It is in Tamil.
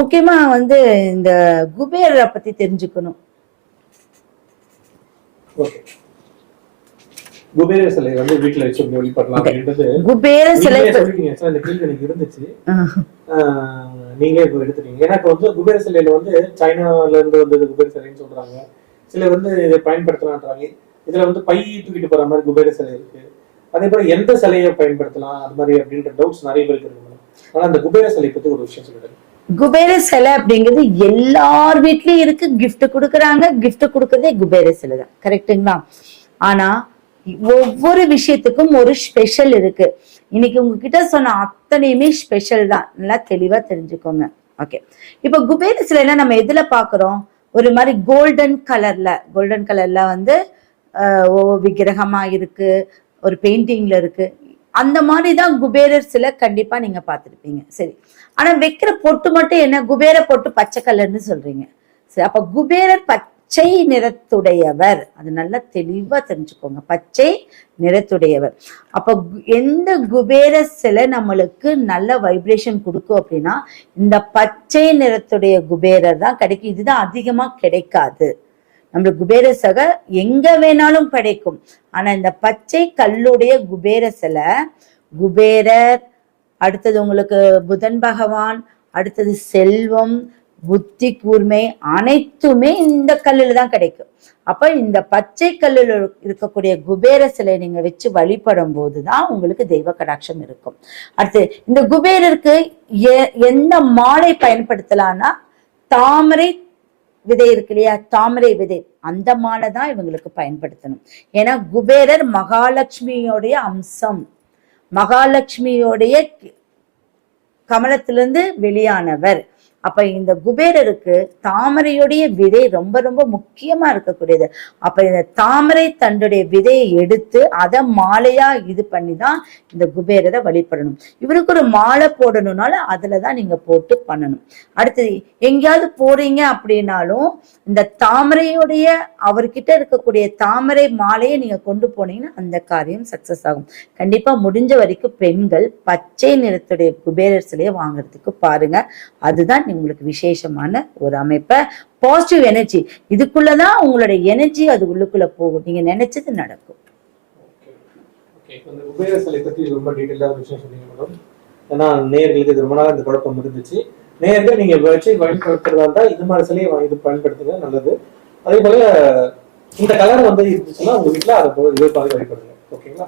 முக்கியமா வந்து இந்த குபேரரை பத்தி தெரிஞ்சுக்கணும். குபேர சிலை வந்து வீட்டுல வச்சு வழிபடலாம் அப்படின்றது குபேர சிலை இந்த கேள்வி எனக்கு இருந்துச்சு. நீங்களே இப்போ எடுத்துட்டீங்க. எனக்கு வந்து குபேர சிலையில வந்து சைனால இருந்து வந்தது குபேர சிலைன்னு சொல்றாங்க. சிலர் வந்து இதை பயன்படுத்தலான்றாங்க இதுல வந்து பை தூக்கிட்டு போற மாதிரி குபேர சிலை இருக்கு. அதே போல எந்த சிலையை பயன்படுத்தலாம் அது மாதிரி அப்படின்ற டவுட்ஸ் நிறைய பேருக்கு இருக்கு. ஆனா அந்த குபேர சிலை பத்தி ஒரு விஷயம் சொல்லிடுங்க. குபேர சிலை அப்படிங்கிறது எல்லார் வீட்லயும் இருக்கு. கிஃப்ட் கொடுக்குறாங்க. கிஃப்ட் கொடுக்கறதே குபேர சிலை தான். கரெக்ட்டுங்களா ஆனா ஒவ்வொரு விஷயத்துக்கும் ஒரு ஸ்பெஷல் இருக்கு. இன்னைக்கு உங்ககிட்ட சொன்ன அத்தனையுமே ஸ்பெஷல் தான். நல்லா தெளிவா தெரிஞ்சுக்கோங்க. ஓகே இப்ப குபேர சிலைல நம்ம எதுல பாக்குறோம்? ஒரு மாதிரி கோல்டன் கலர்ல கோல்டன் கலர்ல வந்து விக்கிரகமா இருக்கு. ஒரு பெயிண்டிங்ல இருக்கு. அந்த மாதிரி தான் குபேரர் சிலை கண்டிப்பா நீங்க பார்த்துருப்பீங்க. சரி. ஆனா வைக்கிற பொட்டு மட்டும் என்ன? குபேர பொட்டு பச்சை கலர்னு சொல்றீங்க. சரி அப்ப குபேரர் பச்சை நிறத்துடையவர். அது நல்லா தெளிவா தெரிஞ்சுக்கோங்க. பச்சை நிறத்துடையவர். அப்ப எந்த குபேர சிலை நம்மளுக்கு நல்ல வைப்ரேஷன் கொடுக்கும் அப்படின்னா இந்த பச்சை நிறத்துடைய குபேரர் தான் கிடைக்கும். இதுதான் அதிகமா கிடைக்காது. நம்மளுக்கு குபேர சகை எங்க வேணாலும் கிடைக்கும் ஆனா இந்த பச்சை கல்லுடைய குபேர சிலை குபேரர் அடுத்தது உங்களுக்கு புதன் பகவான் அடுத்தது செல்வம் புத்தி கூர்மை அனைத்துமே இந்த கல்லில் தான் கிடைக்கும். அப்ப இந்த பச்சை கல்லில் இருக்கக்கூடிய குபேர சிலை நீங்க வச்சு வழிபடும் போதுதான் உங்களுக்கு தெய்வ கடாட்சம் இருக்கும். அடுத்து இந்த குபேரருக்கு எ- எந்த மாலை பயன்படுத்தலாம்னா தாமரை விதை இருக்கு இல்லையா? தாமரை விதை. அந்த மாலை தான் இவங்களுக்கு பயன்படுத்தணும். ஏன்னா குபேரர் மகாலட்சுமியோடைய அம்சம். மகாலட்சுமியோடைய கமலத்திலிருந்து வெளியானவர். அப்ப இந்த குபேரருக்கு தாமரையுடைய விதை ரொம்ப ரொம்ப முக்கியமா இருக்கக்கூடியது. அப்ப இந்த தாமரை தண்டுடைய விதையை எடுத்து அதை மாலையா இது பண்ணி தான் இந்த குபேரரை வழிபடணும். இவருக்கு ஒரு மாலை போடணும்னாலும் அதுலதான் நீங்க போட்டு பண்ணணும். அடுத்தது எங்கேயாவது போறீங்க அப்படின்னாலும் இந்த தாமரையுடைய அவர்கிட்ட இருக்கக்கூடிய தாமரை மாலையை நீங்க கொண்டு போனீங்கன்னா அந்த காரியம் சக்சஸ் ஆகும். கண்டிப்பா முடிஞ்ச வரைக்கும் பெண்கள் பச்சை நிறத்துடைய குபேரர் சிலையை வாங்குறதுக்கு பாருங்க. அதுதான் உங்களுக்கு விசேஷமான ஒரு அமைப்பை பாசிட்டிவ் எனர்ஜி இதுக்குள்ளதான் உங்களுடைய எனர்ஜி அது உள்ளுக்குள்ள போகும். நீங்க நினைச்சது நடக்கும். ரொம்ப டீட்டெயிலாக ஒரு விஷயம் சொன்னீங்க மேடம். ஏன்னா நேர்களுக்கு இது ரொம்ப நாள் இந்த குழப்பம் இருந்துச்சு நேர்கள் நீங்க வச்சு பயன்படுத்துறதா இருந்தா இது மாதிரி சிலையை வாங்கி இது பயன்படுத்துங்க நல்லது. அதே போல இந்த கலர் வந்து இருந்துச்சுன்னா உங்க வீட்டுல அதை போல இதே மாதிரி வழிபடுங்க. ஓகேங்களா